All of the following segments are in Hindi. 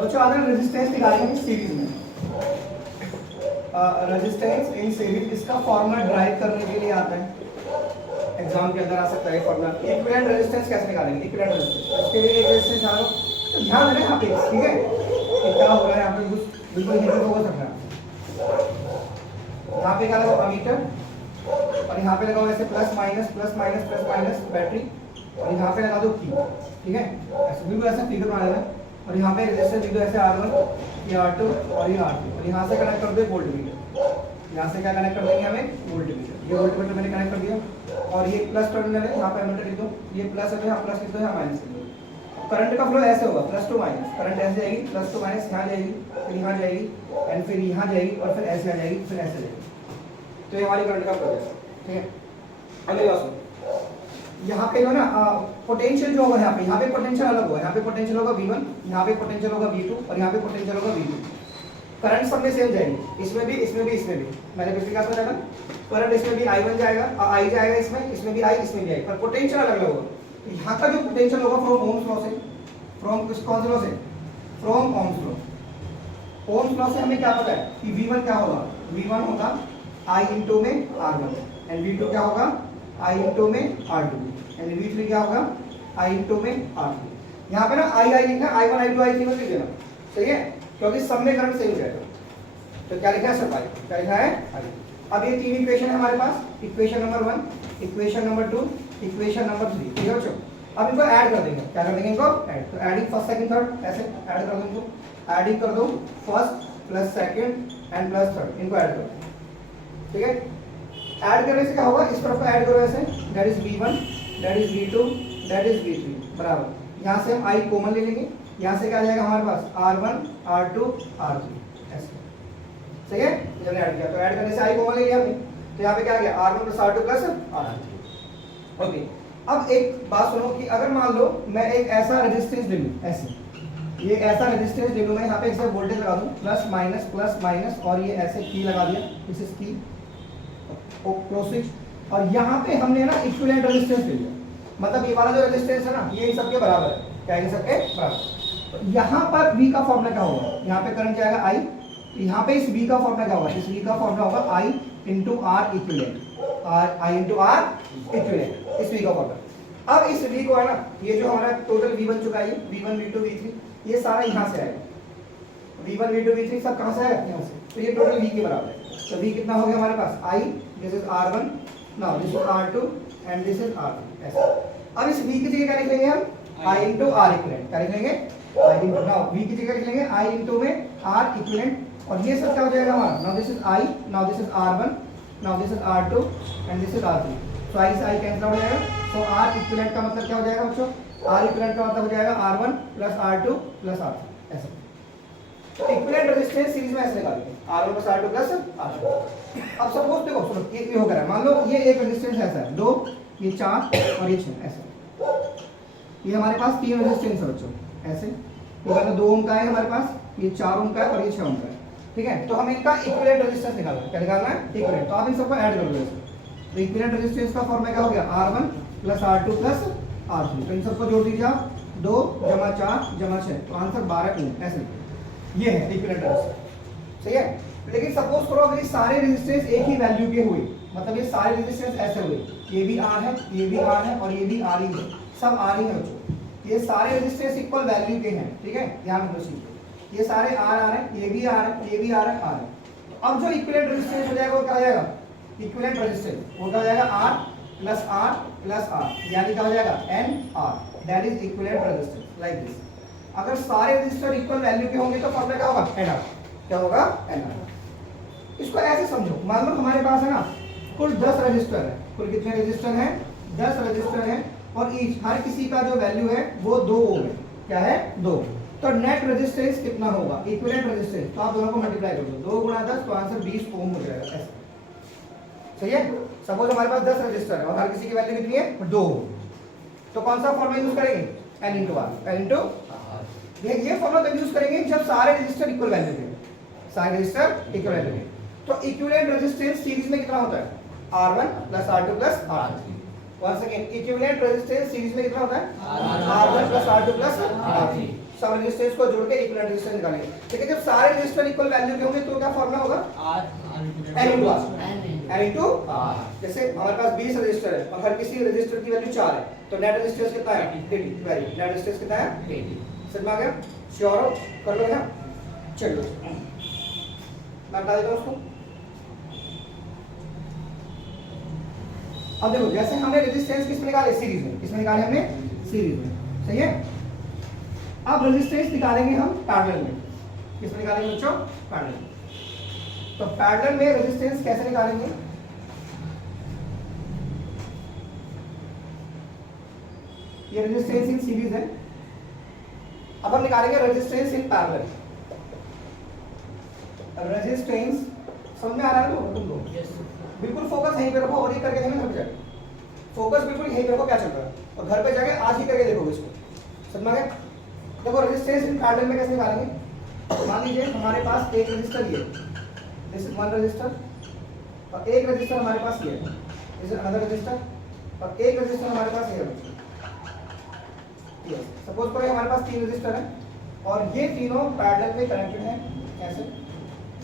बच्चों अगर रेजिस्टेंस निकालेंगे सीरीज में, रेजिस्टेंस इन सीरीज, इसका फॉर्मूला ड्राइव करने के लिए आता है, एग्जाम के अंदर आ सकता है फॉर्मूला। इक्विवेलेंट रेजिस्टेंस कैसे निकालेंगे, इक्विवेलेंट रेजिस्टेंस, इसके लिए एक रेजिस्टेंस जानो, तो ध्यान देना यहाँ पे, ठीक है कि क्या हो रहा है यहाँ पे, बिल्कुल हिंदी हो सकता है। यहाँ पे क्या लगा अमीटर, और यहाँ पे लगाओ ऐसे plus minus plus minus plus minus battery, और यहाँ पे लगा दो की, ठीक है ऐसे बिल्कुल ऐसा फिगर बना लेना। और यहाँ पे रेजिस्टेंस लिख दो ऐसे R1, ये R2 और ये R2, और यहाँ से कनेक्ट कर दो वोल्टमीटर, यहाँ से क्या कनेक्ट कर देंगे हमें वोल्टमीटर, ये वोल्टमीटर मैंने कनेक्ट कर दिया। और ये प्लस टर्मिनल है, यहाँ पे एमीटर लिख दो, ये प्लस है, यहाँ प्लस लिख दो, यहाँ माइनस लिख दो। करंट का फ्लो ऐसे होगा प्लस टू माइनस, करंट ऐसे जाएगी प्लस टू माइनस, यहाँ जाएगी फिर यहाँ जाएगी एंड फिर यहाँ जाएगी और फिर ऐसे आ जाएगी फिर ऐसे जाएगी। तो ये हमारी करंट का फ्लो है, ठीक है। अगली बात सुनो, यहाँ पे जो ना पोटेंशियल जो होगा, यहाँ पे पोटेंशियल अलग होगा, यहाँ पे पोटेंशियल होगा V1, यहाँ पे पोटेंशियल होगा V2 और यहाँ पे पोटेंशियल होगा V2। करंट सब में सेम जाएगी, इसमें भी इसमें भी इसमें भी, मैंने पिछली क्लास में बताया था करंट इसमें भी I1 जाएगा, I जाएगा इसमें भी I, इसमें भी I, पर पोटेंशियल अलग अलग होगा। तो यहाँ का जो पोटेंशियल होगा फ्रॉम ओम्स लॉ से, फ्रॉम कौन से लॉ से, from Ohm's law. Ohm's law से हमें क्या पता है कि V1 क्या होगा, V1 होगा I इंटू में R1 एंड V2 क्या होगा I इंटू में R2 एंड V3 क्या होगा I इंटू में R3। यहाँ पे ना I लिखना, I1 I2 I3 लिख देना, सही है, क्योंकि सब में करंट सेम जाएगा। तो क्या लिखा है सर भाई, क्या लिखा है I। अब ये तीन इक्वेशन है हमारे पास, equation number 1, equation number 2, equation number 3, ठीक है बच्चों। अब इनको ऐड कर देंगे, क्या कर देंगे इनको ऐड, तो एडिंग फर्स्ट सेकंड थर्ड ऐसे ऐड कर दो इनको, एडिंग कर दो first plus second and plus third, इनको ऐड कर दो, ठीक है। ऐड करने से क्या होगा, इस तरफ ऐड करो ऐसे, that is V1 that is V2 that is V3 बराबर, यहाँ से हम I कॉमन ले लेंगे, यहाँ से क्या आ जाएगा हमारे पास R1 R2 R3 ऐसे, सही है। जब ऐड किया तो ऐड करने से I कॉमन ले लिया हमने, तो यहाँ पे क्या आ गया R1 plus R2 plus R3। Okay, अब एक बात सुनो कि अगर मान लो मैं एक ऐसा रेजिस्टेंस ले लूँ, ऐसे ये ऐसा रेजिस्टेंस ले लूँ मैं, यहाँ पे एक वोल्टेज लगा दूँ प्लस माइनस और ये ऐसे की लगा दिया, दिस इज की क्लोज स्विच, और यहाँ पे हमने ना इक्विवेलेंट रेजिस्टेंस ले लिया, मतलब ये वाला जो रेजिस्टेंस है ना ये इन सबके बराबर है, क्या इन सबके बराबर। तो यहाँ पर V का फॉर्मूला क्या होगा, यहाँ पे करंट जाएगा I, तो यहाँ पे इस V का फॉर्मूला क्या होगा, इस V का फॉर्मूला होगा I into R equivalent, I into R equivalent, इस V का फॉर्मूला। अब इस V को है ना, ये जो हमारा टोटल V बन चुका है, V1 V2 V3, ये सारा यहाँ से आएगा, V1 V2 V3 सब कहाँ से आएगा, यहाँ से, तो ये टोटल V के बराबर है। तो V कितना हो गया हमारे पास I, this is R1, now this is R2 and this is R3 ऐसे। अब इस V की जगह क्या लिख लेंगे हम, I इंटू R इक्विवेलेंट, क्या लिख लेंगे I इंटू, नाउ V की जगह लिख लेंगे I इंटू में R इक्विवेलेंट, और ये सब क्या हो जाएगा हमारा, now this is I, now this is R1, now this is R2 and this is R3, so I से I कैंसिल हो जाएगा, सो R इक्विवेलेंट का मतलब क्या हो जाएगा बच्चों, R इक्विवेलेंट का मतलब हो जाएगा R1 plus R2 plus R3 ऐसे। तो इक्विवेलेंट रेजिस्टेंस सीरीज में ऐसे निकालेंगे R1 plus R2 plus R3। अब सपोज देखो सुनो, ये हो गया, मान लो ये एक रेजिस्टेंस ऐसा है, 2 ये 4 और ये 6 ऐसे, ये हमारे पास तीन रेजिस्टेंस है बच्चों ऐसे, तो अगर 2 ओम का है हमारे पास, ये 4 ओम का है और ये 6 ओम का है, ठीक है। तो हमें इनका इक्विवेलेंट रेजिस्टेंस निकालना है, क्या निकालना है इक्विवेलेंट, तो आप इन सबको ऐड कर दो ऐसे। तो इक्विवेलेंट रेजिस्टेंस का फॉर्मूला क्या हो गया, R1 plus R2 plus R3, तो इन सबको जोड़ दीजिए आप, 2 जमा 4 जमा 6, तो आंसर 12 ओम ऐसे, ये है इक्विवेलेंट रेजिस्टेंस, सही है। लेकिन सपोज करो अगर ये सारे रेजिस्टेंस एक ही वैल्यू के हुए, मतलब ये सारे रेजिस्टेंस ऐसे हुए, ये भी R है, ये भी R है और ये भी R ही है, सब R ही है बच्चों, ये सारे रेजिस्टेंस इक्वल वैल्यू के हैं, ठीक है, ध्यान रखो सीखो, ये सारे R है, ये भी R है, ये भी R है, R है। अब जो इक्विवेलेंट रेजिस्टेंस हो जाएगा वो क्या हो जाएगा, इक्विवेलेंट रेजिस्टेंस वो क्या हो जाएगा R प्लस R, यानी क्या हो जाएगा NR, that is equivalent resistance, like this. अगर सारे रेजिस्टर इक्वल वैल्यू के होंगे तो फॉर्मूला क्या होगा NR, क्या होगा NR। इसको ऐसे समझो, मान लो हमारे पास है ना कुल 10 रजिस्टर है, कुल कितने रजिस्टर हैं, 10 रजिस्टर हैं, और ईच हर किसी का जो वैल्यू है वो 2 ओम है, क्या है 2, तो नेट रेजिस्टेंस कितना होगा, इक्विवेलेंट रेजिस्टेंस, तो आप दोनों को मल्टीप्लाई कर दो, 2 गुणा 10 तो आंसर 20 ओम हो जाएगा ऐसे, सही है। सपोज हमारे पास 10 रजिस्टर है और हर किसी की वैल्यू कितनी है 2, तो कौन सा फॉर्मूला यूज करेंगे, N into R, N into R, ये फॉर्मूला तब यूज करेंगे जब सारे रजिस्टर इक्वल वैल्यू के, सारे रजिस्टर इक्वल वैल्यू के। तो इक्विवेलेंट रेजिस्टेंस सीरीज में कितना होता है, R1 plus R2 plus R3, once again equivalent resistance series में कितना होता है, R1 plus R2 plus R3, सब रेजिस्टेंस को जोड़ के इक्विवेलेंट रेजिस्टेंस निकालेंगे। लेकिन जब सारे रेजिस्टर इक्वल वैल्यू के होंगे तो क्या फॉर्मूला होगा? N into R। जैसे हमारे पास 20 रजिस्टर है और हर किसी रजिस्टर की वैल्यू 4 है, तो नेट रेजिस्टेंस कितना है? 80। वेरी नेट रेजिस्टेंस कितना है? 80। समझ में आ गया? श्योर हो? कर लो क्या? चलो मैं बता देता हूँ उसको। अब देखो, जैसे हमने रेजिस्टेंस किसमें निकाले? सीरीज में। किसमें निकाले हमने? सीरीज में। सही है। अब रेजिस्टेंस निकालेंगे हम पैरेलल में। किसमें निकालेंगे बच्चों? पैरेलल में। तो पैरेलल में रेजिस्टेंस कैसे निकालेंगे? ये रेजिस्टेंस इन सीरीज है। अब हम निकालेंगे रेजिस्टेंस इन पैरेलल। रेजिस्टेंस समझ में आ रहा है ना तुम लोग? बिल्कुल फोकस यहीं पे रखो और ये करके देखना घर पे जाके। फोकस बिल्कुल यहीं पे रखो क्या चल रहा है, और घर पे जाके आज ही करके देखोगे इसको। समझ में आ गया? देखो रेजिस्टेंस इन पैरेलल में कैसे निकालेंगे? मान लीजिए हमारे पास एक रजिस्टर ये, दिस इज वन रजिस्टर, और एक रजिस्टर हमारे पास ये है, दिस इज अनदर रजिस्टर, और एक रजिस्टर हमारे पास ये है। सपोज करो हमारे पास 3 रजिस्टर है और ये तीनों पैरेलल में कनेक्टेड हैं। कैसे?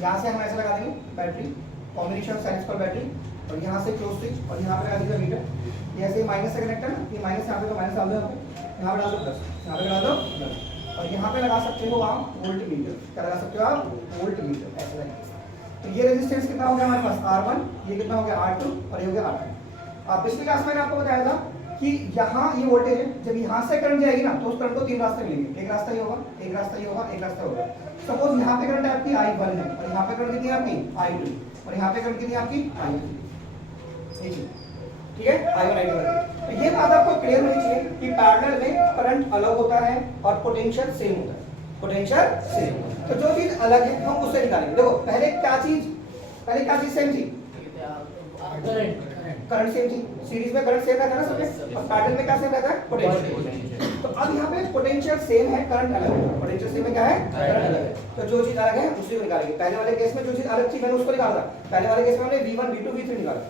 यहाँ से हम ऐसे लगा देंगे बैटरी, कॉम्बिनेशन साइज पर बैटरी, और यहाँ से क्लोज स्विच, और यहाँ पे लगा दीजिए मीटर। ये ऐसे माइनस से कनेक्ट है ना, ये माइनस यहाँ पे, तो माइनस डाल दो, यहाँ पे डाल दो प्लस, यहाँ पे डाल दो प्लस, और यहाँ पे लगा सकते हो आप वोल्ट मीटर। क्या लगा सकते हो आप? Volt meter. ऐसे लगा। तो ये रेजिस्टेंस कितना हो गया हमारे पास? R1, ये कितना हो गया? R2, और ये हो गया R3। पिछली क्लास में मैंने आपको बताया था कि यहाँ ये वोल्टेज है, जब यहाँ से करंट जाएगी ना तो उस करंट को 3 रास्ते मिलेंगे। एक रास्ता ये होगा, एक रास्ता ये होगा, एक रास्ता होगा। सपोज यहाँ पे करंट आपकी I1 है, और यहाँ पे करंट कितनी है आपकी? I2, और यहाँ पे करंट कितनी है आपकी? I3। ठीक है, I1 I2। तो ये बात आपको क्लियर होनी चाहिए कि पैरेलल में करंट अलग होता है और पोटेंशियल सेम होता है। Potential same. तो जो चीज अलग है हम उससे निकालेंगे। देखो पहले क्या चीज सेम थी? करंट सेम थी। सीरीज में करंट सेम रहता है ना सबसे, और पैरेलल में क्या सेम रहता है? पोटेंशियल। तो अब यहाँ पे पोटेंशियल सेम है, करंट अलग है। पोटेंशियल सेम है, क्या है? करंट अलग है। तो जो चीज अलग है उसी को निकालेंगे। पहले वाले केस में जो चीज अलग थी मैंने उसको निकाला था। पहले वाले केस में हमने V1 V2 V3 निकाला।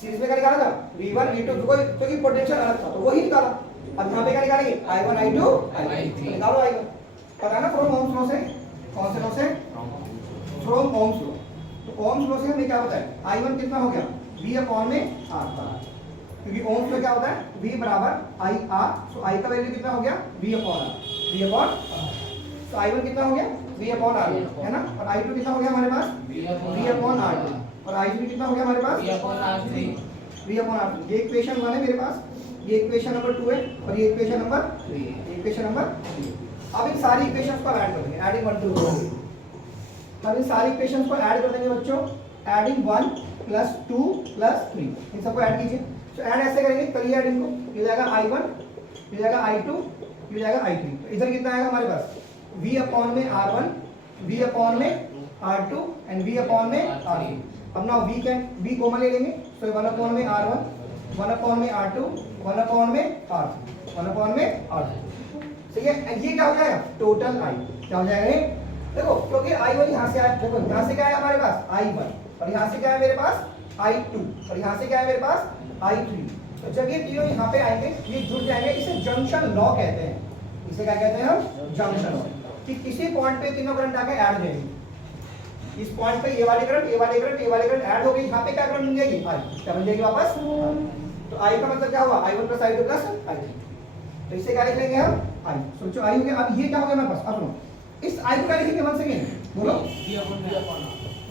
सीरीज में क्या निकाला था? V1 V2, क्योंकि पोटेंशियल अलग था तो वही निकाला। अब यहाँ पे क्या निकालेंगे? I1 I2 I3। निकालो I1। पता है ना फ्रॉम ओम्स लॉ से? कौन से लॉ से? From Ohm's law. तो ओम्स लॉ से हमें क्या होता है? I1 कितना हो गया? V अपॉन में R। क्योंकि ओम्स में क्या होता है? V बराबर IR। सो I का वैल्यू कितना हो गया? V upon R। V upon R। तो I1 कितना हो गया? V अपॉन R, है ना? और I2 कितना हो गया हमारे पास? V upon R। और I3 कितना हो गया हमारे पास? V upon R3। V upon R3। ये इक्वेशन 1 है मेरे पास, ये इक्वेशन नंबर 2 है, और ये इक्वेशन नंबर 3 है। Equation number 3। अब इन सारी इक्वेशंस को ऐड कर देंगे। एडिंग 1 2 3। अब इन सारी इक्वेशंस को ऐड कर देंगे बच्चों। एडिंग 1 प्लस 2 प्लस 3, इन सबको ऐड कीजिए। तो ऐड ऐसे करेंगे, करिए ऐड इनको। ये जाएगा I1, ये जाएगा I2, ये जाएगा I3। तो इधर कितना आएगा हमारे पास? V अपॉन में R1, V अपॉन में R2 एंड V अपॉन में R3। अब ना V कॉमन ले लेंगे, तो 1 अपॉन में R1, 1 अपॉन में R2, 1 अपॉन में R3, 1 अपॉन में R3। ठीक है, ये क्या हो जाएगा? Total I। क्या हो जाएगा? देखो क्योंकि I1 यहाँ से आया, देखो यहाँ से क्या है हमारे पास? I1, और यहाँ से क्या है मेरे पास? I2, और यहाँ से क्या है मेरे पास? I3। तो जब ये तीनों यहाँ पे आएंगे, ये जुड़ जाएंगे। इसे जंक्शन लॉ कहते हैं। इसे क्या कहते हैं हम? Junction law. कि किसी पॉइंट पे तीनों करंट आके ऐड हो जाएंगे। इस पॉइंट पे ये वाले करंट, ये वाले करंट, ये वाले करंट ऐड हो गई। यहाँ पे क्या करंट बन जाएगी? I। क्या बन जाएगी वापस? तो I का मतलब क्या हुआ? I1 plus I2 plus I3। तो इसे क्या लिख लेंगे हम? I। सोचो I हो गया। अब ये क्या हो गया मेरे पास? अब सुनो, इस I को क्या लिखेंगे? 1 सेकेंड बोलो।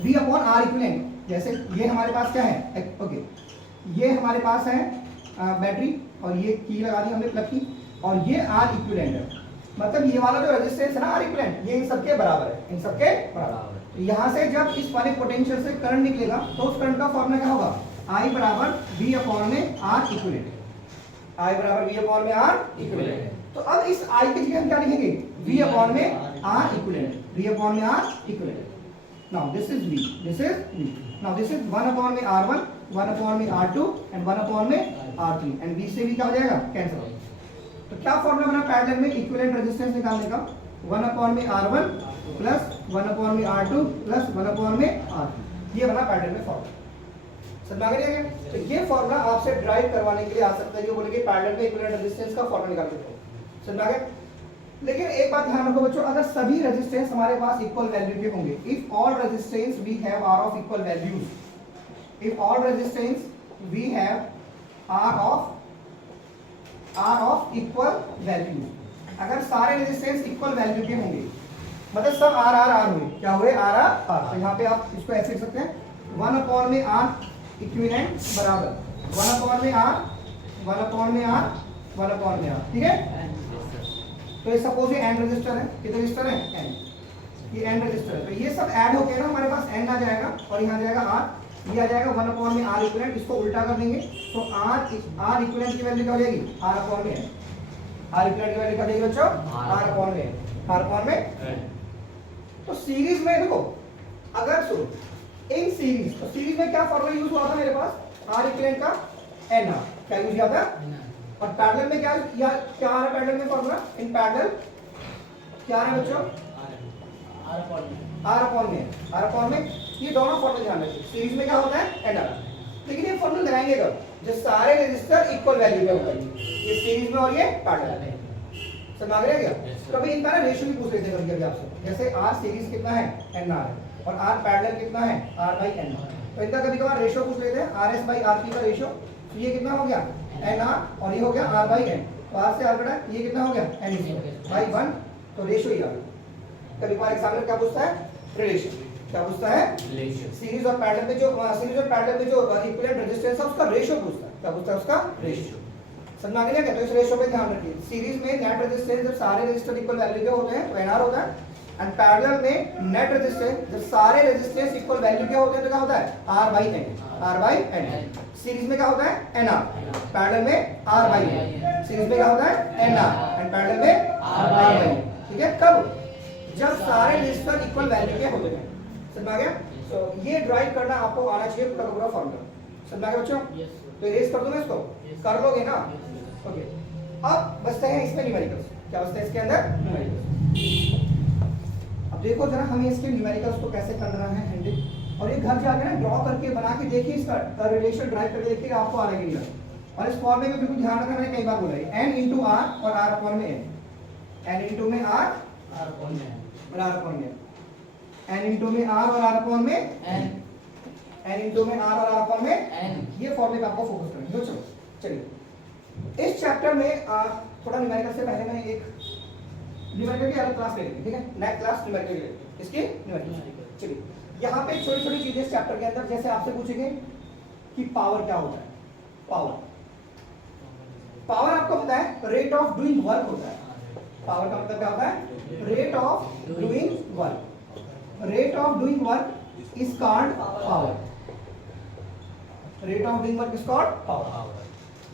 V upon R equivalent. जैसे ये हमारे पास क्या है? ओके, ये हमारे पास है बैटरी, और ये की लगा दी हमने प्लग की, और ये R इक्विवेलेंट है। मतलब ये वाला जो रेजिस्टेंस है ना R इक्विवेलेंट, ये इन सबके बराबर है। इन सबके बराबर। तो यहाँ से जब इस वाले पोटेंशियल से करंट निकलेगा तो उस करंट का फॉर्मूला क्या होगा? I बराबर V अपॉन में R इक्विवेलेंट। I बराबर V अपॉन में R इक्विवेलेंट। तो अब इस I की जगह हम क्या लिखेंगे? V अपॉन में R इक्विवेलेंट। V अपॉन में R equivalent. Now this is V, this is V. Now this is 1 upon में R1, 1 upon में R2 and 1 upon में R3, and V से V क्या हो जाएगा? कैंसिल। तो क्या फॉर्मूला बना पैरेलल में इक्विवेलेंट रेजिस्टेंस निकालने का? 1 upon में R1 प्लस 1 upon में R2 प्लस 1 upon में R3। ये बना पैरेलल में फॉर्मूला। समझ आ गया? तो ये फॉर्मूला आपसे ड्राइव करवाने के लिए आ सकता है। ये बोलेंगे पैरेलल में इक्विवेलेंट रेजिस्टेंस का फॉर्मूला निकाल सकते हो। समझ आ गया? लेकिन एक बात ध्यान रखो बच्चों, अगर सभी रेजिस्टेंस हमारे पास इक्वल वैल्यू के होंगे, if all resistance we have are of equal values, if all resistance we have are of equal value, अगर सारे रेजिस्टेंस इक्वल वैल्यू के होंगे, मतलब सब आर आर आर हुए, क्या हुए आर आर आर, तो यहाँ पे आप इसको ऐसे लिख सकते हैं 1 में आर इक्विवेलेंट बराबर 1 में आर 1 में आर 1 में आर, ठीक है। तो ये सपोज ये एंड रजिस्टर है, कितने रजिस्टर है एन, ये एंड रजिस्टर है, तो ये सब ऐड होके ना हमारे पास एन आ जाएगा और यहाँ जाएगा आर, ये आ जाएगा 1 में आर इक्विवेलेंट, इसको उल्टा कर देंगे तो आर इक्विवेलेंट की वैल्यू क्या हो जाएगी आर में एन, आर इक्विवेलेंट की वैल्यू क्या हो जाएगी बच्चों आर में एन, आर में। तो सीरीज में देखो, अगर सुनो इन सीरीज, तो सीरीज में क्या फॉर्मूला यूज हुआ था मेरे पास आर इक्विवेलेंट का एन आर, क्या यूज किया था, और पैरेलल में क्या क्या आ रहा है पैरेलल में फॉर्मूला, इन पैरेलल क्या आ रहा है बच्चों आर अपॉन में, ये दोनों फॉर्मूला ध्यान रखिए। सीरीज में क्या होता है एन आर, लेकिन ये फॉर्मूला लगाएंगे कब, जब सारे रेजिस्टर इक्वल वैल्यू पे होंगे, ये सीरीज में और ये पैरेलल में। समझ आ गया क्या? कभी इनका ना रेशियो भी पूछ लेते हैं कभी-कभी आपसे, जैसे आर सीरीज कितना है एन आर और आर पैरेलल कितना है आर बाई एन, तो इनका कभी-कभार रेशियो पूछ लेते हैं, R S by R P का रेशियो, तो ये कितना हो गया एन आर और ये हो गया आर बाई एन, तो आर से आर कटा, ये कितना हो गया एन बाई 1, तो रेशियो ही आ गया। कभी-कभार एग्जामिनर क्या पूछता है रिलेशन, क्या पूछता है सीरीज और पैरेलल में जो इक्विवेलेंट रेजिस्टेंस है उसका रेशियो पूछता है, क्या पूछता है उसका रेशियो। समझ आ गया क्या? तो इस रेशियो पे ध्यान रखिए। सीरीज में नेट रेजिस्टेंस जब सारे रेजिस्टर इक्वल वैल्यू के होते हैं तो एनआर होता है, एंड पैरेलल में नेट रेजिस्टेंस जब सारे रेजिस्टेंस इक्वल वैल्यू के होते हैं तो क्या होता है R by N, R by N. Series में क्या होता है एनआर, पैरेलल में आर बाई एन, सीरीज में क्या होता है एनआर एंड पैरेलल में आर बाई एन, ठीक है। कब? जब सारे रेजिस्टर इक्वल वैल्यू के होते हैं। समझ आ गया? तो ये ड्राइव करना आपको आना चाहिए पूरा पूरा फॉर्मूला। समझ आ गया बच्चों? तो इरेज कर दूं मैं इसको, कर लोगे ना? ओके, अब बचते हैं इसमें न्यूमेरिकल्स। क्या बचता है इसके अंदर? न्यूमेरिकल्स। अब देखो जरा हमें इसके न्यूमेरिकल्स को कैसे करना है हैंडल, और ये घर जाके ना ड्रॉ करके बना के देखिए, इसका रिलेशन ड्राइव करके देखिए आपको आ रहा है कि नहीं। और इस फॉर्मूले में बिल्कुल ध्यान रखना, मैंने कई बार बोला है n इंटू आर और आर अपॉन में n, n इंटू में आर अपॉन में और आर अपॉन में, n इंटू में आर और आर अपॉन में n, n इंटू में आर और आर अपॉन में n, ये फॉर्मूले पे आपको फोकस करना है। चलो चलिए इस चैप्टर में थोड़ा न्यूमेरिकल से पहले मैं एक न्यूमेरिकल की अलग क्लास ले लेंगे, ठीक है, नेक्स्ट क्लास न्यूमेरिकल ले लेंगे, इसकी न्यूमेरिकल। चलिए यहाँ पे छोटी छोटी चीजें इस चैप्टर के अंदर, जैसे आपसे पूछेंगे कि पावर क्या होता है। पावर आपको पता है रेट ऑफ डूइंग वर्क होता है। पावर का मतलब क्या होता है? Rate of doing work. Rate of doing work is called power. Rate of doing work is called power.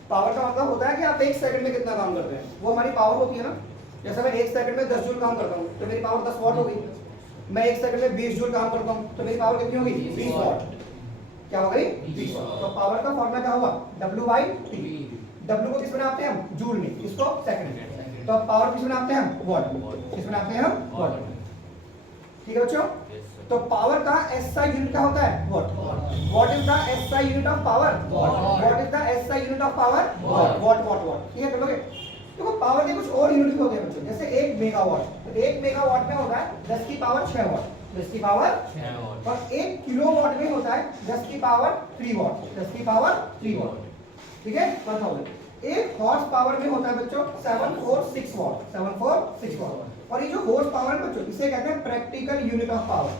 Power का मतलब होता है कि आप एक सेकंड में कितना काम करते हैं, वो हमारी पावर होती है ना। जैसे मैं एक सेकंड में 10 जूल काम करता हूँ तो मेरी पावर 10 वॉट हो गई। मैं एक सेकंड में 20 जूल काम करता हूँ तो मेरी पावर कितनी होगी? 20 वॉट। क्या हो गई? 20 वॉट। तो पावर का फॉर्मूला क्या होगा? W/T। W को किस में नापते हैं हम? जूल में, इसको सेकंड में। तो पावर किस में नापते हैं हम? वॉट में। किस में नापते हैं हम? वॉट में। ठीक है बच्चों? तो पावर का SI यूनिट क्या होता है? What. What is the SI unit of power? What is the SI unit of power? What. ठीक है, कर लोगे? देखो पावर के कुछ और यूनिट भी होते हैं बच्चों, जैसे 1 मेगावाट। तो 1 मेगावाट में होता है 10 की पावर 6 वॉट, 10 की पावर 6 वॉट। और 1 किलोवाट में होता है 10 की पावर 3 वॉट, 10 की पावर 3 वॉट। ठीक है, 1000। एक हॉर्स पावर में होता है बच्चों 746 वॉट, 746 वॉट। और ये जो हॉर्स पावर है बच्चों, इसे कहते हैं प्रैक्टिकल यूनिट ऑफ पावर।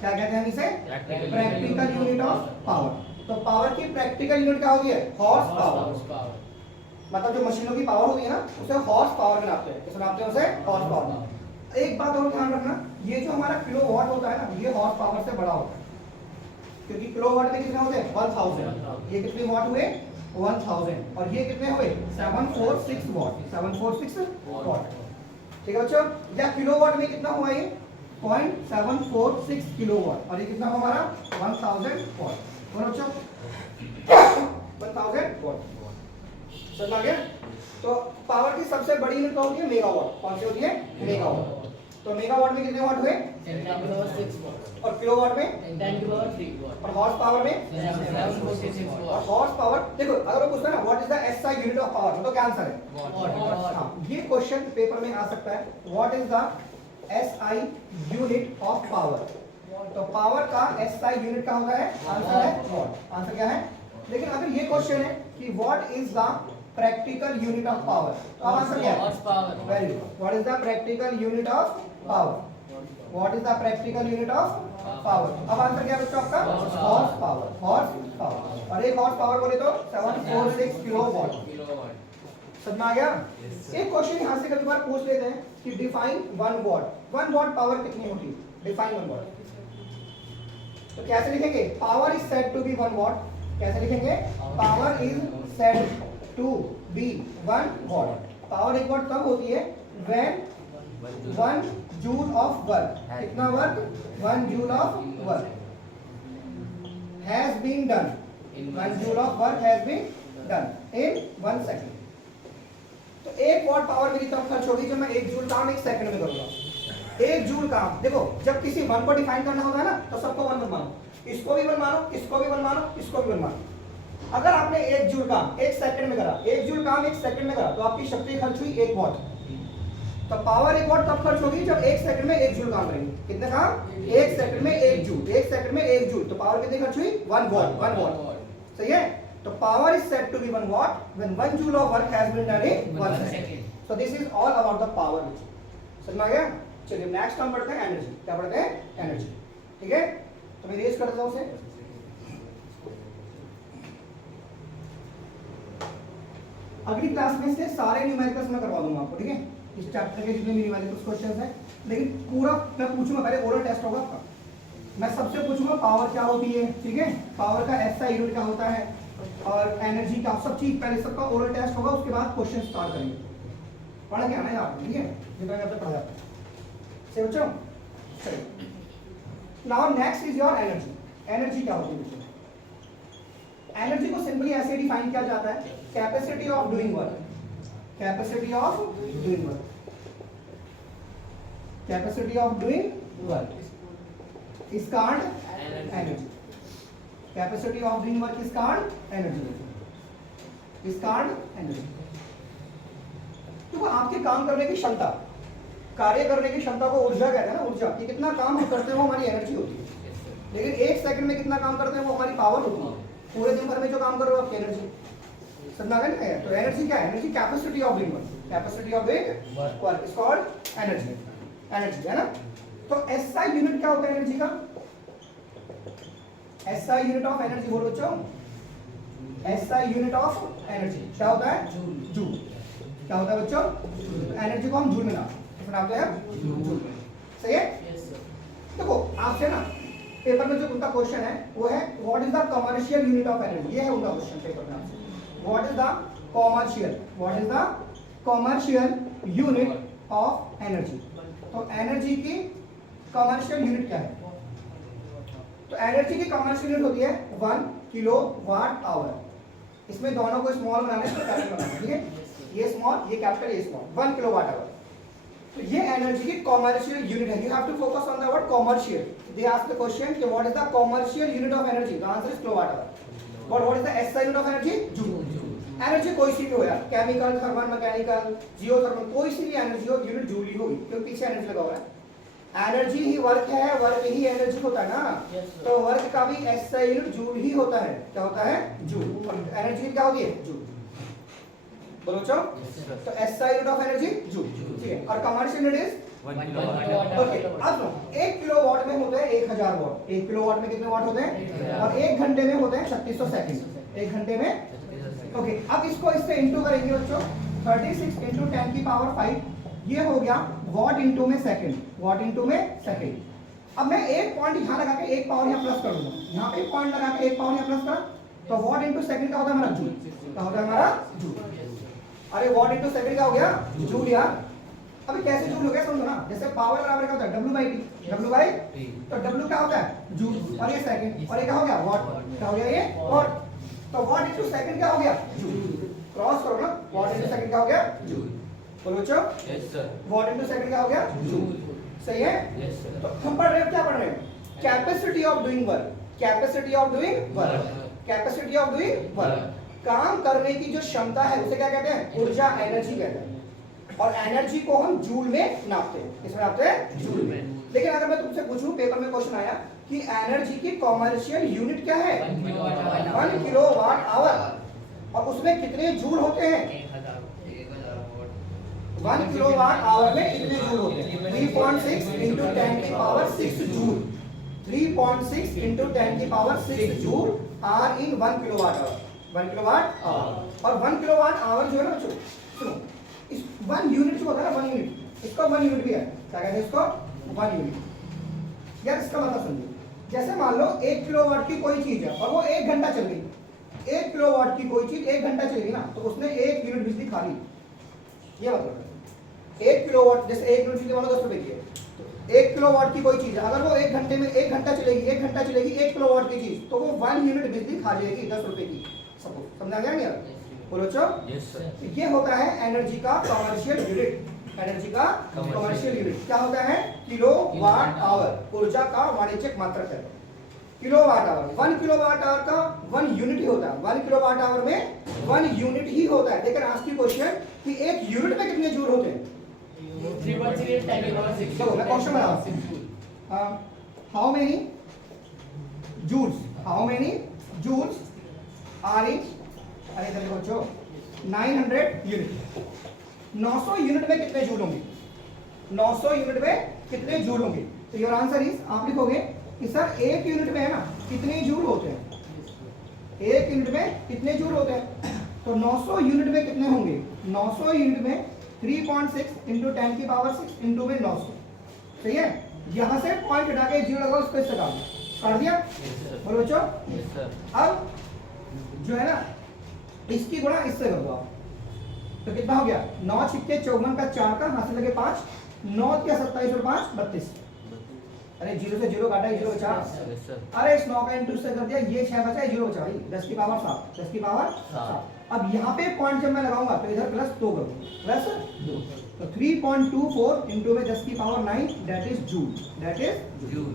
क्या कहते हैं इसे? Practical unit of power. तो पावर की प्रैक्टिकल यूनिट क्या होती है? Horse power. मतलब जो मशीनों की पावर होती है ना, उसे हॉर्स पावर में नापते हैं। किस में नापते हैं उसे? Horse power. एक बात और ध्यान रखना, ये जो हमारा किलोवाट होता है ना, ये हॉर्स पावर से बड़ा होता है, क्योंकि किलोवाट में कितने होते हैं? 1000। ये कितने वॉट हुए? 1000। और ये कितने हुए? 746 वॉट, 746 वॉट। ठीक है बच्चों? या किलोवाट में कितना हुआ? ये 0.746 किलोवाट। और ये कितना हुआ हमारा? 1000 वॉट। और बच्चों 1000 वॉट। समझ आ गया? तो पावर की सबसे बड़ी यूनिट होती है मेगावाट। कौन सी होती है? मेगावाट। तो मेगावाट में कितने वाट हुए 10 to the power 6 watt और किलोवाट में 10 to the power 3 watt और हॉर्स पावर में 746 और watt हॉर्स पावर देखो अगर वो पूछता है ना what is the SI unit of power तो क्या आंसर है watt हाँ ये क्वेश्चन पेपर में आ सकता है what is the SI unit of power तो पावर का एसआई यूनिट क्या होता है आंसर है वॉट आंसर क्या है लेकिन अगर ये क्वेश्चन है कि what is the practical unit of power तो अब आंसर क्या है horse power very good what is the practical unit of power what is the practical unit of power अब आंसर क्या है बच्चों आपका हॉर्स पावर और एक हॉर्स पावर बोले तो 746 किलोवाट kilowatt समझ में आ गया एक क्वेश्चन यहां से कभी बार पूछ लेते हैं कि डिफाइन 1 वाट पावर कितनी होती है डिफाइन 1 वाट तो कैसे लिखेंगे power is said to be 1 watt कैसे लिखेंगे power is said to be 1 watt power 1 watt तब होती है व्हेन 1 जूल ऑफ वर्क कितना work 1 joule of work has been done 1 joule of work has been done in 1 second तो 1 वाट पावर मेरी तब खर्च होगी जब मैं 1 जूल काम 1 सेकंड में करूंगा 1 जूल काम देखो जब किसी 1 को डिफाइन करना होगा ना तो सबको 1 मानो इसको भी 1 मानो इसको भी 1 मानो इसको भी 1 मानो अगर आपने 1 जूल काम 1 सेकंड में करा 1 जूल काम 1 सेकंड में करा तो आपकी शक्ति खर्च हुई 1 वाट तो पावर 1 वाट तब खर्च होगी जब 1 सेकंड में 1 जूल काम करेंगे कितने काम 1 सेकंड में 1 जूल 1 सेकंड में 1 जूल तो पावर कितनी खर्च हुई 1 वाट सही है तो power is said to be 1 watt when 1 joule of work has been done in 1 second. So this is all about the power. समझ में आ गया? चलिए नेक्स्ट हम पढ़ते हैं एनर्जी क्या पढ़ते हैं एनर्जी ठीक है तो मैं रेज कर देता हूं उसे अगली क्लास में से सारे न्यूमेरिकल्स मैं करवा दूंगा आपको ठीक है इस चैप्टर के जितने भी न्यूमेरिकल्स क्वेश्चंस हैं लेकिन पूरा मैं पूछूंगा पहले ओरल टेस्ट होगा आपका मैं सबसे पूछूंगा पावर क्या होती है ठीक है पावर का एसआई यूनिट क्या होता है और एनर्जी का सब चीज पहले सबका ओरल टेस्ट होगा उसके बाद क्वेश्चन स्टार्ट करेंगे पढ़ के आना है आपको ठीक है जितना मैं पढ़ा जाता है से बच्चों चलिए now next is your energy energy क्या होती है बच्चों एनर्जी को सिंपली ऐसे डिफाइन किया जाता है capacity of doing work capacity of doing work capacity of doing work is called energy capacity of doing work is called energy is called energy तो आपके काम करने की क्षमता कार्य करने की क्षमता को ऊर्जा कहते हैं ना ऊर्जा कि कितना काम हम करते हैं वो हमारी एनर्जी होती है लेकिन 1 सेकंड में कितना काम करते हैं वो हमारी पावर होती है पूरे दिन भर में जो काम कर रहे हो आपकी एनर्जी समझा गया तो एनर्जी क्या है energy capacity of doing work capacity of doing work is called energy energy है ना तो एसआई यूनिट क्या होता है एनर्जी का एसआई यूनिट ऑफ एनर्जी बोलो बच्चों एसआई यूनिट ऑफ एनर्जी क्या होता है जूल क्या होता है बच्चों एनर्जी को हम जूल में बनाते हैं जूल सही है देखो आपसे ना पेपर में जो उनका क्वेश्चन है वो है what is the commercial unit of energy ये है उनका क्वेश्चन पेपर में आपसे what is the commercial unit of energy तो एनर्जी की कमर्शियल यूनिट क्या है तो एनर्जी की कमर्शियल यूनिट होती है 1 किलोवाट आवर इसमें दोनों को स्मॉल बनाना है तो कैपिटल बनाना है ठीक है ये स्मॉल ये कैपिटल ये स्मॉल 1 किलोवाट आवर तो ये एनर्जी की कमर्शियल यूनिट है you have to focus on the word commercial they ask the question कि what is the commercial unit of energy the answer is kilowatt hour but what is the SI unit of energy joule energy कोई सी भी हो यार केमिकल थर्मल मैकेनिकल जियोथर्मल कोई सी भी एनर्जी हो यूनिट जूल ही होगी क्योंकि पीछे एनर्जी लगा हुआ है एनर्जी ही वर्क है वर्क ही एनर्जी होता है ना तो वर्क का भी एसआई यूनिट जूल ही होता है क्या होता है जूल एनर्जी क्या होती है जूल बोलो बच्चों तो SI unit of energy joule ठीक है और commercial unit is 1 kilowatt okay अब सुनो 1 किलोवाट में होते हैं 1000 वाट 1 किलोवाट में कितने वाट होते हैं और 1 घंटे में होते हैं 3600 सेकंड 1 घंटे में ओके अब इसको इससे इंटू करेंगे बच्चों 36 इंटू 10 की पावर 5 ये हो गया वॉट इंटू में सेकंड अब मैं एक पॉइंट यहाँ लगा के एक पावर यहाँ प्लस कर दूंगा यहाँ पे पॉइंट लगा के एक पावर यहाँ प्लस करा तो वॉट इंटू सेकंड का होता है हमारा जूल क्या होता है हमारा जूल अरे वॉट इंटू सेकंड का हो गया जूल यार अभी कैसे जूल हो गया समझो ना जैसे पावर बराबर क्या होता है W/T तो W क्या होता है जूल और ये सेकंड और ये क्या हो गया वॉट क्या हो गया ये वॉट तो वॉट इंटू सेकंड क्या हो गया जूल क्रॉस करो ना वॉट इंटू सेकंड क्या हो गया जूल बोलो बच्चों yes sir what into second क्या हो गया जूल सही है? Yes, sir. तो हम पढ़ रहे हैं, क्या पढ़ रहे हैं? Capacity of doing work, capacity of doing work, capacity of doing work. काम करने की जो क्षमता है उसे क्या कहते हैं? ऊर्जा, एनर्जी कहते हैं। और एनर्जी को हम जूल में नापते हैं। किसमें नापते हैं? जूल में। लेकिन अगर मैं तुमसे पूछूं, पेपर में क्वेश्चन आया कि एनर्जी की कॉमर्शियल यूनिट क्या है? 1 किलोवाट आवर, और उसमें कितने जूल होते हैं? 1 किलोवाट आवर में कितने जूल होते हैं? 3.6 इंटू 10 की पावर 6 जूल। 3.6 इंटू 10 की power 6 joule are in 1 kilowatt hour. 1 kilowatt hour. और 1 किलोवाट आवर जो है ना बच्चों, सुनो, इस 1 यूनिट जो होता है ना, 1 यूनिट, इसका 1 यूनिट भी है। क्या कहते हैं इसको? 1 यूनिट। यार इसका मतलब समझो, जैसे मान लो 1 किलोवाट की कोई चीज है और वो 1 घंटा चल गई। 1 किलोवाट की कोई चीज 1 घंटा चलेगी ना, तो उसने 1 यूनिट बिजली खा ली। ये मतलब है 1 किलोवाट, जैसे 1 यूनिट बिजली मान लो 10 रुपए की है, तो 1 किलोवाट की कोई चीज है, अगर वो 1 घंटे में 1 घंटा चलेगी, 1 घंटा चलेगी 1 किलोवाट की चीज, तो वो 1 यूनिट बिजली खा जाएगी 10 रुपए की। सपोज, समझा गया नहीं यार? बोलो चो। ये होता है एनर्जी का कमर्शियल यूनिट। एनर्जी का कमर्शियल यूनिट क्या होता है? Kilowatt hour. ऊर्जा का वाणिज्यिक मात्रक है किलोवाट आवर। 1 किलोवाट आवर का 1 यूनिट ही होता है। 1 किलोवाट आवर में 1 यूनिट ही होता है। लेकिन आज की क्वेश्चन कि 1 यूनिट में कितने जूल होते हैं? 3.38 10 की पावर 6। देखो मैं क्वेश्चन बना रहा हूं। How many joules, how many joules are in, अरे इधर देखो बच्चों, 900 यूनिट। 900 यूनिट में कितने जूल होंगे? 900 यूनिट में कितने जूल होंगे? तो योर आंसर इज, आप लिखोगे कि सर 1 यूनिट में है ना, कितने जूल होते हैं? 1 यूनिट में कितने जूल होते हैं? तो 900 यूनिट में कितने होंगे? 900 यूनिट में 3.6 इंटू 10 की पावर 6 इंटू में 900। सही है? यहां से पॉइंट हटा के जीरो लगाओ, उसको इससे काट दिया। बोलो बच्चों। अब जो है ना, इसकी गुणा इससे कर दो आप, तो कितना हो गया? 9 छिक्के 54 का 4 का, हाथ से लगे 5, 9 क्या 27 और 5 32। अरे जीरो से जीरो काटा है, जीरो बचा। अरे इस 9 का इंटू से कर दिया, ये 6 बचा है, जीरो बचा भाई। 10 की पावर 7, 10 की पावर 7। अब यहाँ पे पॉइंट जब मैं लगाऊंगा तो इधर प्लस 2 करूंगा, प्लस 2, तो 3.24 इंटू में 10 की power 9, that is joule, that is joule.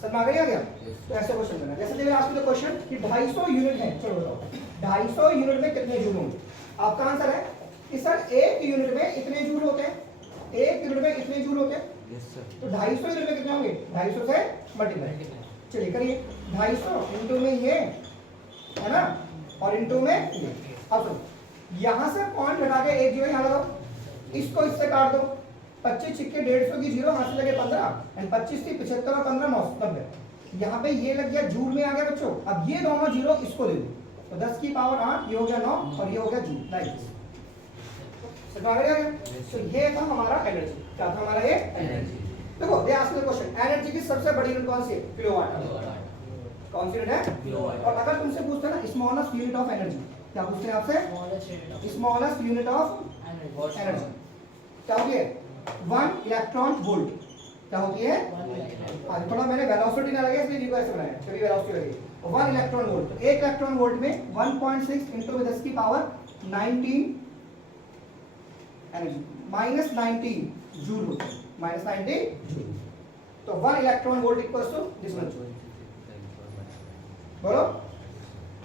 समझ में आ गया? तो ऐसे क्वेश्चन करना। जैसे देखिए आपके क्वेश्चन कि 250 यूनिट है, चलो बताओ 250 यूनिट में कितने जूल होंगे? आपका आंसर है कि सर 1 यूनिट में इतने जूल होते हैं, 1 यूनिट में इतने जूल होते हैं। तो 250 यूनिट में कितने होंगे? 250 से मल्टीप्लाई, चलिए करिए। 250 इंटू में ये है ना, और इंटू में ये। अब सुनो, यहां से पॉइंट हटा के एक जीरो यहां लगाओ, इसको इससे काट दो। 25 छिक्के 150 की जीरो, हाथ से लगे 15, एंड 25 की 75 और 15 90। यहाँ पे ये लग गया जूल में आ गया बच्चों। अब ये दोनों जीरो इसको दे दो, तो 10 की पावर 8, ये हो गया 9 और ये हो गया जूल। Like this. समझ आ गया? तो ये था हमारा एनर्जी। क्या था हमारा ये? एनर्जी। देखो दे आस्क द क्वेश्चन, एनर्जी की सबसे बड़ी यूनिट कौन सी है? किलोवाट। कौन सी यूनिट है? किलोवाट। और अगर तुमसे पूछते ना स्मॉलेस्ट यूनिट ऑफ एनर्जी, क्या पूछते हैं आपसे? स्मॉलेस्ट यूनिट ऑफ एनर्जी क्या होती है? 1 इलेक्ट्रॉन वोल्ट। क्या होती है? आज थोड़ा मैंने वेलोसिटी ना लगे इसलिए ऐसे बनाया, चलिए वेलोसिटी लगी। 1 इलेक्ट्रॉन वोल्ट, तो 1 इलेक्ट्रॉन वोल्ट में 1.6 इंटू 10 की पावर 19 एनर्जी, माइनस 19 जूल होता है, माइनस 19 जूल। तो 1 electron volt equals to this much. बोलो,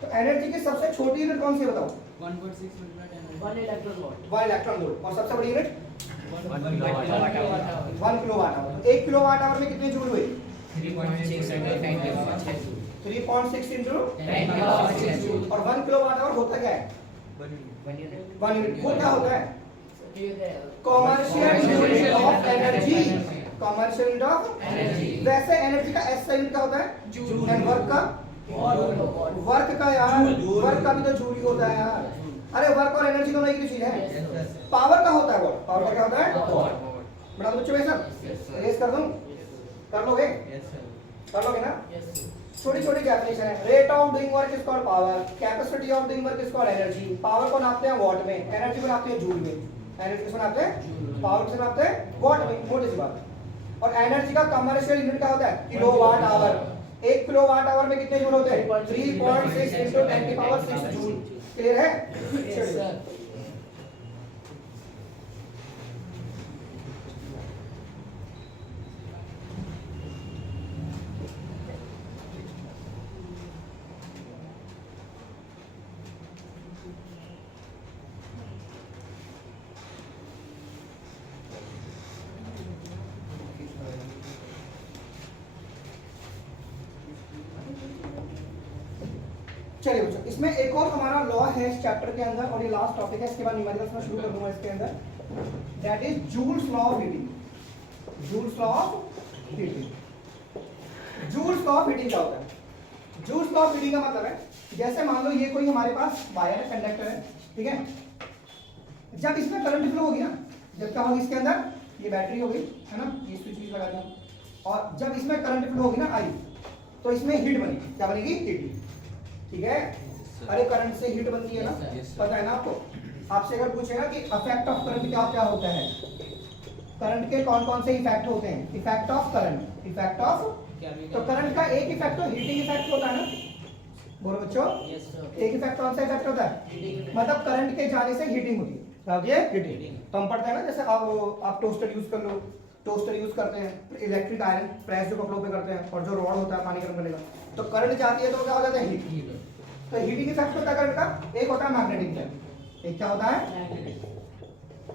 तो एनर्जी की सबसे छोटी यूनिट कौन सी है बताओ? 1 इलेक्ट्रॉन वोल्ट। 1 electron volt. और सबसे बड़ी unit 1 kilowatt hour. 1 kilowatt hour. 1 kilowatt our में कितने जूल हुए? 3.6 इंटू 10 की पावर 6 जूल। 3.6 इंटू 10 की पावर 6 जूल। और 1 किलोवाट आवर होता क्या है? 1 यूनिट। 1 यूनिट। वो क्या होता है? Commercial unit of energy. Commercial unit of energy. वैसे एनर्जी का एसआई यूनिट क्या होता है? जूल। एंड वर्क का? वर्क का यार, वर्क का भी तो जूल ही होता है यार। अरे वर्क और एनर्जी दोनों एक ही चीज है। पावर का होता है वर्क, पावर का क्या होता है? वॉट। बता दो बच्चों भाई सब, रेस कर दूं? कर लोगे? कर लोगे ना? छोटी छोटी डेफिनेशन है। Rate of doing work is called power, capacity of doing work is called energy. Power को नापते हैं वॉट में, एनर्जी को नापते हैं जूल में। एनर्जी को नापते हैं, पावर को नापते हैं वॉट में, मोटी सी बात। और एनर्जी का कमर्शियल यूनिट क्या होता है? Kilowatt hour. 1 किलोवाट आवर में कितने जूल होते हैं? 3.6 इंटू 10 की पावर 6 जूल। क्लियर है? चलिए बच्चों, इसमें एक और हमारा लॉ है इस चैप्टर के अंदर, और ये लास्ट टॉपिक है, इसके बाद न्यूमेरिकल्स में शुरू कर दूंगा इसके अंदर, that is joules law of heating. Joules law of heating. Joules law of heating क्या होता है? जूल्स लॉ ऑफ हीटिंग का मतलब है, जैसे मान लो ये कोई हमारे पास वायर है, कंडक्टर है, ठीक है, जब इसमें करंट फ्लो होगी ना, जब क्या होगी इसके अंदर, ये बैटरी हो गई है ना, ये स्विच भी लगा दिया, और जब इसमें करंट फ्लो होगी ना आई, तो इसमें हीट बनेगी। क्या बनेगी? हीट। ठीक है, अरे करंट से हीट बनती है ना, पता है ना आपको। आपसे अगर पूछेगा कि इफेक्ट ऑफ करंट क्या क्या होता है, करंट के कौन कौन से इफेक्ट होते हैं, effect of current, effect of, तो करंट का एक इफेक्ट तो हीटिंग इफेक्ट होता है ना, बोलो बच्चों। एक इफेक्ट कौन सा इफेक्ट होता है? मतलब करंट के जाने से हीटिंग होती है, ये हीटिंग। तो हम पढ़ते हैं ना, जैसे आप टोस्टर यूज कर लो, टोस्टर यूज करते हैं, इलेक्ट्रिक आयरन प्रेस जो कपड़ों पे करते हैं, और जो रॉड होता है पानी गर्म करने का, तो करंट जाती है तो क्या हो जाता है? हीट। तो हीटिंग इफेक्ट होता है करंट का। एक होता है मैग्नेटिक इफेक्ट, एक क्या होता है?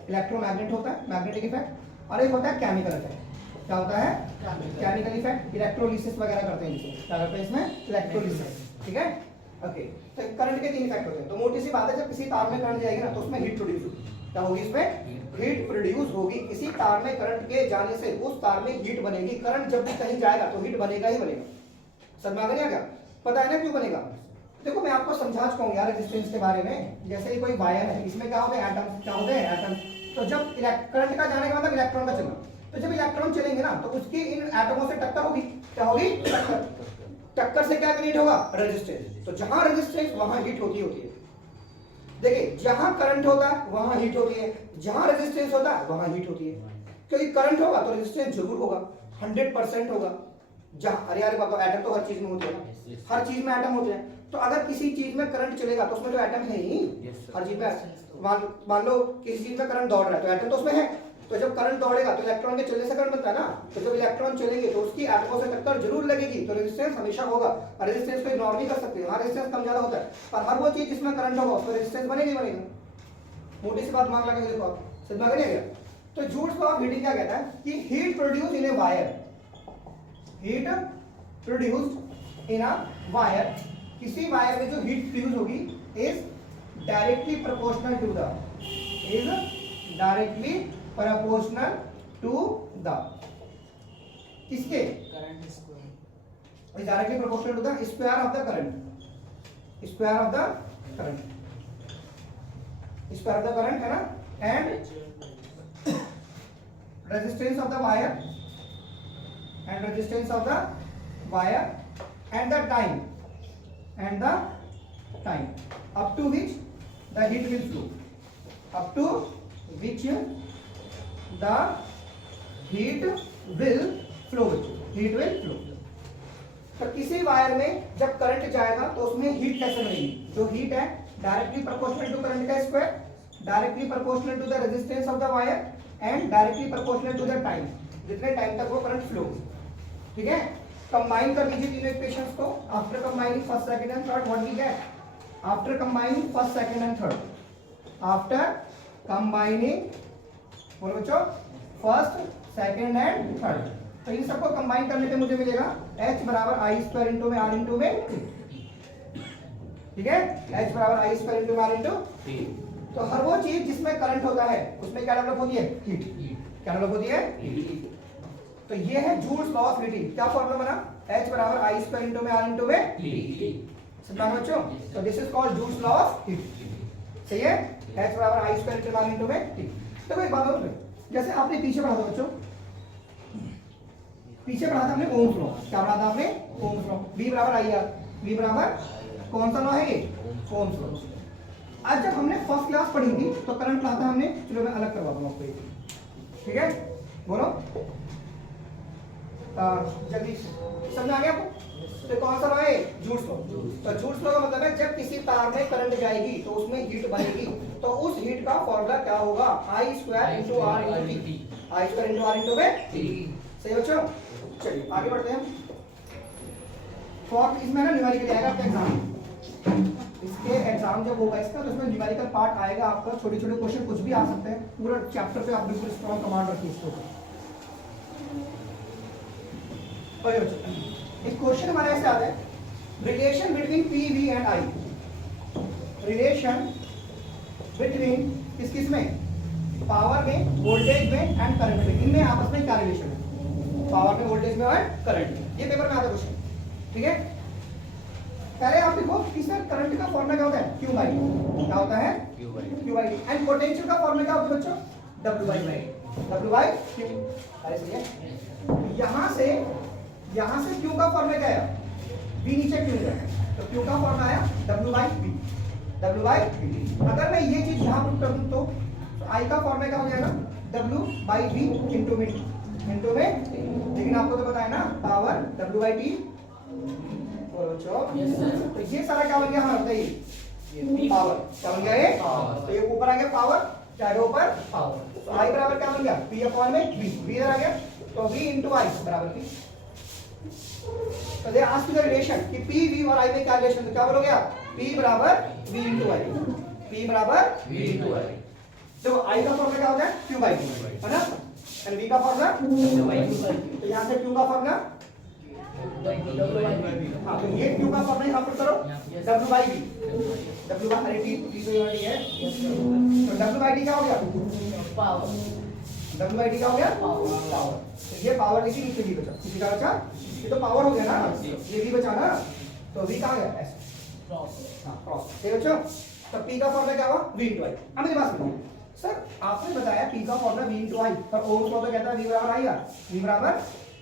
इलेक्ट्रोमैग्नेट होता है, मैग्नेटिक इफेक्ट, और एक होता है केमिकल इफेक्ट। क्या होता है? Chemical effect. इलेक्ट्रोलिसिस वगैरह करते हैं जिसे, क्या करते हैं इसमें? इलेक्ट्रोलिसिस। ठीक है, ओके। तो करंट के 3 इफेक्ट होते हैं। तो मोटी सी बात है, जब किसी तार में करंट जाएगी ना, तो उसमें हीट प्रोड्यूस होगी। क्या होगी? इसमें हीट प्रोड्यूस होगी। किसी तार में करंट के जाने से उस तार में हीट बनेगी। करंट जब भी कहीं जाएगा तो हीट बनेगा ही बनेगा। समझ में आ गया क्या? पता है ना क्यों बनेगा? देखो मैं आपको समझा चुका हूं यार रेजिस्टेंस के बारे में। जैसे ही कोई वायर है, इसमें क्या होते हैं? एटम। क्या होते हैं? एटम। तो जब करंट का जाने का मतलब इलेक्ट्रॉन का चलना, तो जब इलेक्ट्रॉन चलेंगे ना, तो उसकी इन एटमों से टक्कर होगी। क्या होगी? टक्कर। टक्कर से क्या क्रिएट होगा? रेजिस्टेंस। तो जहां रेजिस्टेंस वहां हीट होती है। देखिए, जहां करंट होता है वहां हीट होती है, जहां रेजिस्टेंस होता है वहां हीट होती है। क्योंकि करंट होगा तो रेजिस्टेंस जरूर होगा, 100% होगा। जहां अरे यार बाबा, एटम तो हर चीज में होते हैं, हर चीज में एटम होते हैं। तो अगर किसी चीज में करंट चलेगा तो उसमें तो एटम है ही, हर चीज में। मान लो किसी चीज में करंट दौड़ रहा है तो एटम तो उसमें है। तो जब करंट दौड़ेगा तो इलेक्ट्रॉन के चलने से करंट बनता है ना, तो जब इलेक्ट्रॉन चलेंगे तो उसकी एटमों से टक्कर जरूर लगेगी, तो रेजिस्टेंस हमेशा होगा। और रेजिस्टेंस को इग्नोर नहीं कर सकते, हाँ रेजिस्टेंस कम ज्यादा होता है, पर हर वो चीज जिसमें करंट होगा उसमें रेजिस्टेंस बनेगा ही बनेगा। मोटी सी बात मान लगा देखो आप, समझ में आ गया? तो जूल्स लॉ ऑफ हीटिंग क्या कहता है कि heat produce in a wire, heat produced in a wire, किसी वायर में जो हीट प्रोड्यूस होगी is directly proportional to the, is directly proportional to the, किसके? Current square. Is directly proportional to the square of the current, square of the current, square of the current है ना, and resistance of the wire, and resistance of the wire, and the time, and the time up to which the heat will flow, up to which the heat will flow, heat will flow। तो किसी वायर में जब करंट जाएगा तो उसमें हीट कैसे बनेगी? जो हीट है डायरेक्टली प्रोपोर्शनल टू करंट का square, directly proportional to the resistance of the wire, and directly proportional to the time, जितने टाइम तक वो करंट फ्लो। ठीक है, कंबाइन कर लीजिए तीनों इक्वेशंस को। After combining first second and third what we get? After combining first second and third, after combining, बोलो बच्चों, फर्स्ट सेकंड एंड थर्ड, तो इन सबको कंबाइन करने पे मुझे मिलेगा H बराबर आई स्क्वायर इंटू में आर इंटू में टी। ठीक है, H बराबर आई स्क्वायर इंटू में आर इंटू टी। तो हर वो चीज जिसमें करंट होता है उसमें क्या डेवलप होती है? हीट। क्या डेवलप होती है? हीट। तो ये है जूल्स लॉ ऑफ हीटिंग। क्या फॉर्मूला बना? H बराबर आई स्क्वायर इंटू में आर इंटू में टी। समझा बच्चों? तो this is called joules law of heat. सही है, H बराबर आई स्क्वायर इंटू में आर इंटू में टी। तो एक बात और, जैसे आपने पीछे पढ़ा था बच्चों, पीछे पढ़ा था हमने ओम्स लॉ। क्या पढ़ा था आपने? Ohm's law. V बराबर आई आर, V बराबर कौन सा लॉ है ये? Ohm's law. आज जब हमने फर्स्ट क्लास पढ़ी थी तो करंट पढ़ा था हमने, चलो मैं अलग करवा दूंगा आपको ये, ठीक है? बोलो जल्दी, समझ आ गया आपको? तो कौन सा लॉ है? Joules law. तो जूल्स लॉ का मतलब है जब किसी तार में करंट जाएगी तो उसमें हीट बनेगी, तो उस हीट का फॉर्मूला क्या होगा? I square into R into T, I square into R into में टी। सही बच्चों, चलिए आगे बढ़ते हैं। फॉर्म इसमें ना न्यूमेरिकल आएगा आपका एग्जाम, इसके एग्जाम जब होगा इसका तो इसमें न्यूमेरिकल पार्ट आएगा आपका। छोटे छोटे क्वेश्चन कुछ भी आ सकते हैं, पूरा चैप्टर पे आप बिल्कुल स्ट्रॉन्ग कमांड रखिए इसके ऊपर। एक क्वेश्चन हमारे ऐसे आता है relation between P V and I, relation between किस किस में, पावर में, वोल्टेज में एंड करंट में, इनमें आपस में क्या रिलेशन है, पावर में, वोल्टेज में और करंट में। ये पेपर में आता क्वेश्चन, ठीक है। पहले आप देखो कि सर करंट का फॉर्मूला क्या होता है, Q बाई, क्या होता है Q बाई, एंड पोटेंशियल का फॉर्मूला क्या होता है बच्चों, W बाई Q। अरे सही है। यहाँ से Q का फॉर्मूला क्या आया, V नीचे Q है, तो Q का फॉर्मूला आया W बाई V। अगर मैं ये चीज यहाँ पुट कर दूं तो I का फॉर्मूला क्या हो जाएगा, W बाई V इंटू में, लेकिन आपको तो पता है ना पावर W बाई T। तो ये सारा क्या बन गया हमारा, बताइए, पावर क्या बन गया ये, तो ये ऊपर आ गया पावर, क्या है ऊपर पावर, तो I बराबर क्या बन गया, P अपॉन में V इधर आ गया, तो V इंटू I बराबर P। तो दे आस्क द रिलेशन कि P V और I में क्या रिलेशन, तो क्या बोलोगे आप, P बराबर V इंटू I, P बराबर V इंटू I। देखो I का फॉर्मूला क्या होता है, Q बाई Q, है ना, और V का फॉर्मूला W बाई Q। तो यहाँ से Q का फॉर्मूला, हाँ तो ये Q का फॉर्मूला यहाँ पर करो W by V, W by, अरे T तो यहाँ T है, तो W बाई T क्या हो गया, पावर, W बाई T क्या हो गया, पावर। तो ये पावर लिखी, नीचे V बचा, किसी का बचा, ये तो पावर हो गया ना, ये V बचा ना, तो V कहाँ गया, ऐसे, हाँ क्रॉस, ठीक है बच्चों। तो P का फॉर्मूला क्या हुआ, V इंटू I। अब मेरी बात सुनिए सर, आपने बताया P का फॉर्मूला V इंटू I, पर ओम्स लॉ तो कहता है V बराबर आएगा, V बराबर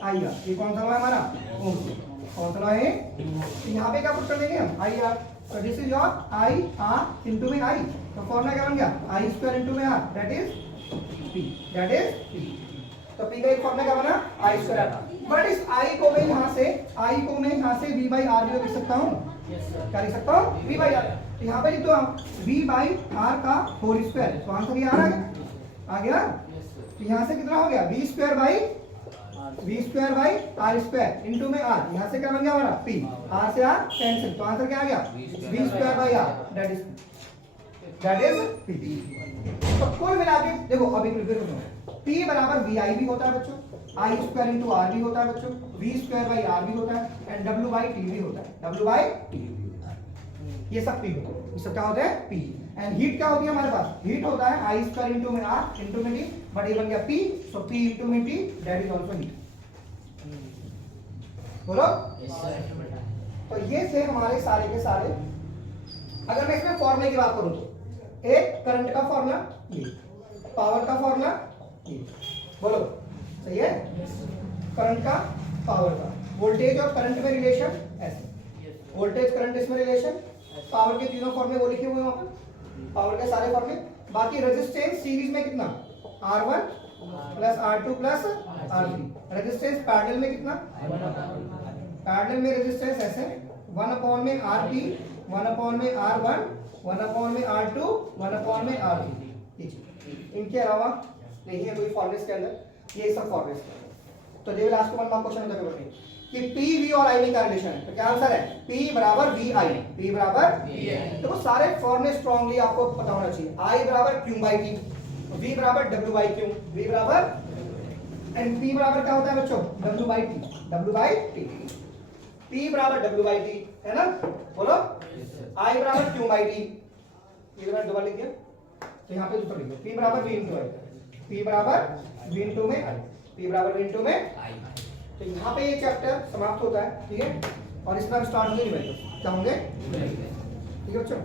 आएगा, ये कौन सा लॉ है हमारा, ओम्स लॉ, कौन सा लॉ है, तो यहाँ पे क्या पुट कर देंगे हम, I R, तो this is your I R into में I, तो फॉर्मूला क्या बन गया, I स्क्वायर इंटू में R, that is P, P। तो P का एक फॉर्मूला क्या बना, I स्क्वायर, बट इस I को मैं यहाँ से V बाई R भी लिख सकता हूँ, क्या लिख सकता हूँ, V बाई R। तो यहाँ पे लिख दो हम V बाई R का होल स्क्वायर, तो आंसर ये आ गया। तो यहाँ से कितना हो गया, V square by R square into में R, यहाँ से क्या बन गया हमारा P, R से R कैंसिल, तो आंसर क्या आ गया, V square by R, that is P। तो कुल मिला के देखो, अभी फिर P बराबर VI भी होता है बच्चों, I स्क्वायर इंटू R भी होता है बच्चों, V स्क्वायर बाई R भी होता है, एंड W बाई T भी होता है, W बाई T। ये सब P होता है, ये सब क्या होता है P। एंड हीट क्या होती है हमारे पास, हीट होता है I स्क्वायर इंटू में R इंटू में T, बट ये बन गया P, सो P इंटू में T, that is also heat. बोलो, तो ये थे हमारे सारे के सारे। अगर मैं इसमें फॉर्मूले की बात करूं तो एक करंट का फॉर्मूला, ये पावर का फॉर्मूला, ये बोलो सही है, करंट का, पावर का, वोल्टेज और करंट में रिलेशन ऐसे, वोल्टेज करंट इसमें रिलेशन, पावर के तीनों फॉर्मूले वो लिखे हुए हैं वहां पर, पावर के सारे फॉर्मूले। बाकी रेजिस्टेंस सीरीज में कितना, R1 plus R2 plus R3, resistance parallel में कितना, पैरेलल में रेजिस्टेंस ऐसे 1 अपॉन में RP, 1 अपॉन में R1, 1 अपॉन में R2, 1 अपॉन में R3। इनके अलावा नहीं है कोई फॉर्मूले के अंदर, ये सब फॉर्मूले। तो they will ask one mark question होता है कि P V और I में क्या रिलेशन है, तो क्या आंसर है, P बराबर VI, P बराबर VI। देखो सारे फॉर्मूले स्ट्रांगली आपको पता होना चाहिए, I बराबर Q बाई T, V बराबर W बाई Q, V बराबर, एंड P बराबर क्या होता है बच्चों, W by T, W by T, P बराबर W बाई T, है ना, बोलो, I बराबर Q बाई T, ये मैंने दोबारा लिख दिया, तो यहाँ पे दूसरा लिख दो, P बराबर V इंटू I, P बराबर V इंटू में I, P बराबर V इंटू में I। तो यहाँ पे ये चैप्टर समाप्त होता है, ठीक है, और इसमें हम स्टार्ट होंगे न्यूमेरिकल, क्या होंगे, ठीक है बच्चों।